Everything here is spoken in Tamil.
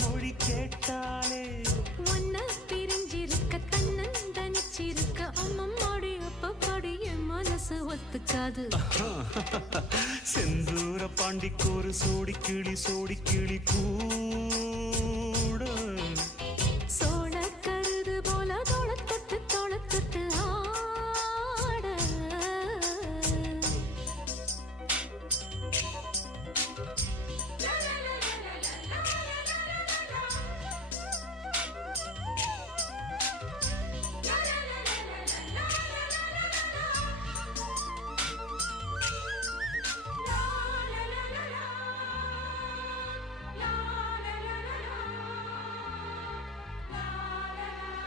மொழி கேட்டாலே ஒன்ன பிரிஞ்சிருக்க தன்னந்தனிச்சிருக்க அம்மம்மாடி அப்பப்படி என் மனசு ஒத்துக்காது செந்தூர பாண்டிக்கு ஒரு சோடி கிளி கூ